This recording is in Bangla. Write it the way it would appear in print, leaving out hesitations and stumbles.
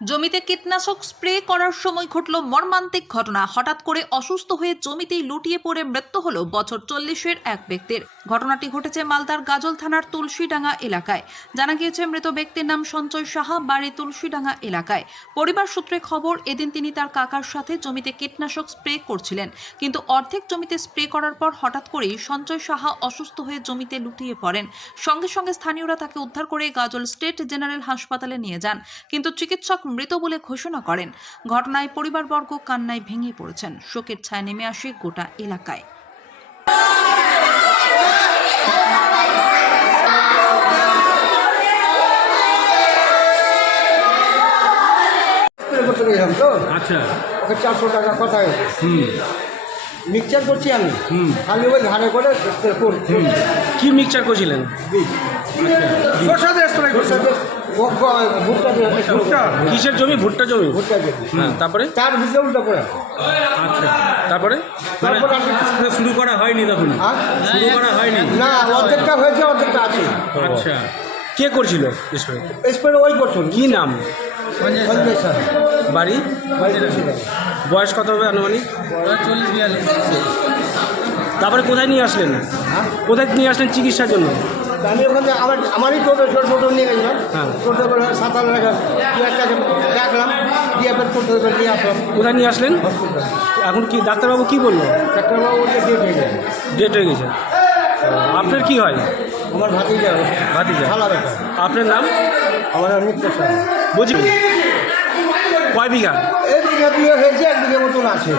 জমিতে কীটনাশক স্প্রে করার সময় ঘটল মর্মান্তিক ঘটনা। হঠাৎ করে অসুস্থ হয়ে জমিতেই লুটিয়ে পড়ে মৃত্যু হলো বছর 40-এর এক ব্যক্তির। ঘটনাটি ঘটেছে মালদার গাজল থানার তুলসীডাঙ্গা এলাকায়। জানা গিয়েছে মৃত ব্যক্তির নাম সঞ্জয় সাহা, বাড়ি তুলসীডাঙ্গা এলাকায়। পরিবার সূত্রে খবর, এদিন তিনি তার কাকার সাথে জমিতে কীটনাশক স্প্রে করছিলেন, কিন্তু অর্ধেক জমিতে স্প্রে করার পর হঠাৎ করেই সঞ্জয় সাহা অসুস্থ হয়ে জমিতে লুটিয়ে পড়েন। সঙ্গে সঙ্গে স্থানীয়রা তাকে উদ্ধার করে গাজল স্টেট জেনারেল হাসপাতালে নিয়ে যান, কিন্তু চিকিৎসক মৃত বলে ঘোষণা করেন। ঘটনায় পরিবারবর্গ কান্নায় ভেঙে পড়েছেন। শোকের ছায়া নেমে আসে গোটা এলাকায়। আচ্ছা, ওকে 400 টাকা কথায় মিক্সচার করছি আমি, খালি ওই ঘাড়ে করে স্প্রে করছি। কি মিক্সচার করছিলেন? ভুট্টা দিয়ে কিসের জমি? ভুট্টা জমি। ভুট্টা দিয়ে হ্যাঁ, তারপরে তার ভিতরে উল্টা করে। আচ্ছা, তারপরে তারপর আর শুরু করা হয়নি তখন? হ্যাঁ? শুরু করা হয়নি। না, অর্ধেকটা হয়েছে, অর্ধেকটা আছে। আচ্ছা, কে করছিল স্প্রে? স্প্রে ওই করছেন। কি নাম? সঞ্জয় স্যার। বাড়ি? বয়স কত হবে আনুমানিক? 40-42। তারপরে কোথায় নিয়ে আসলেন? কোথায় নিয়ে আসলেন চিকিৎসার জন্য? আমি ওখানে আমারই টোটো নিয়ে গেছিলাম। হ্যাঁ। টোটো করে 7-8 টাকা ডাকলাম, দিয়ে এবার টোটো করে নিয়ে আসলাম কোথায় নিয়ে আসলেন? হসপিটাল। এখন কি ডাক্তারবাবু কি বললো? ডাক্তারবাবু ওকে ডেট হয়ে গেছে। ডেট হয়ে গেছে। আপনার কি হয়? আমার ভাতিজা। ভাতিজা। খালা বেটা। আপনার নাম? আমার নিত্য স্যার। বুঝি কয় বিঘা? এক বিঘা হয়েছে, 1 বিঘা মতন আছে।